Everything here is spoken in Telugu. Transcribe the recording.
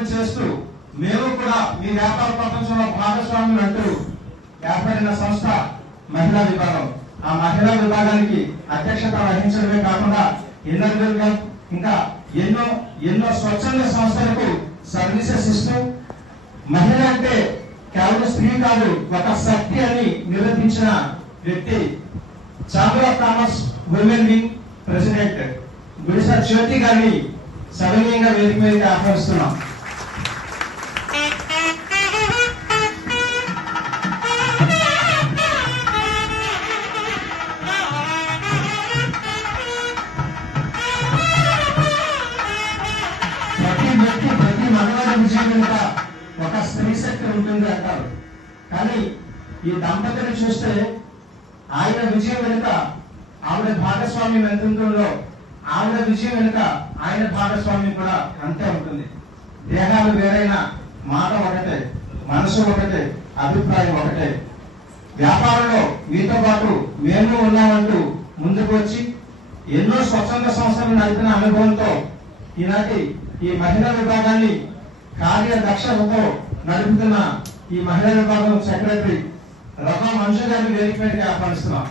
వ్యాపారం చేస్తూ మేము కూడా మీ వ్యాపార ప్రపంచంలో భాగస్వాములు అంటూ ఏర్పడిన సంస్థ మహిళా విభాగం. ఆ మహిళా విభాగానికి అధ్యక్షత వహించడమే కాకుండా ఇంకా ఎన్నో స్వచ్ఛంద సంస్థలకు సర్వీసెస్ ఇస్తూ మహిళ అంటే కేవలం స్త్రీ కాదు, ఒక శక్తి అని నిరూపించిన వ్యక్తి chamber of commerce women wing president Gudisa Jyothi గారిని సవినీయంగా వేదిక మీదకి ఆహ్వానిస్తున్నాం. ప్రతి మగవాడి విజయం వెనుక ఒక స్త్రీ శక్తి ఉంటుంది అంటారు. కానీ ఈ దంపతిని చూస్తే ఆయన విజయం వెనుక ఆవిడ భాగస్వామ్యం ఎంత ఉంటుందో ఆవిడ విజయం వెనుక ఆయన భాగస్వామ్యం కూడా అంతే ఉంటుంది. దేహాలు వేరైనా మాట ఒకటే, మనసు ఒకటే, అభిప్రాయం ఒకటే. వ్యాపారంలో మీతో పాటు మేము ఉన్నామంటూ ముందుకు వచ్చి ఎన్నో స్వచ్ఛంద సంస్థలు నడిపిన అనుభవంతో ఈనాటి ఈ మహిళా విభాగాన్ని కార్యదక్షతతో నడుపుతున్న ఈ మహిళా విభాగం సెక్రటరీ రమా మనుషు గారిని వేదిక మీదకి ఆహ్వానిస్తున్నాం.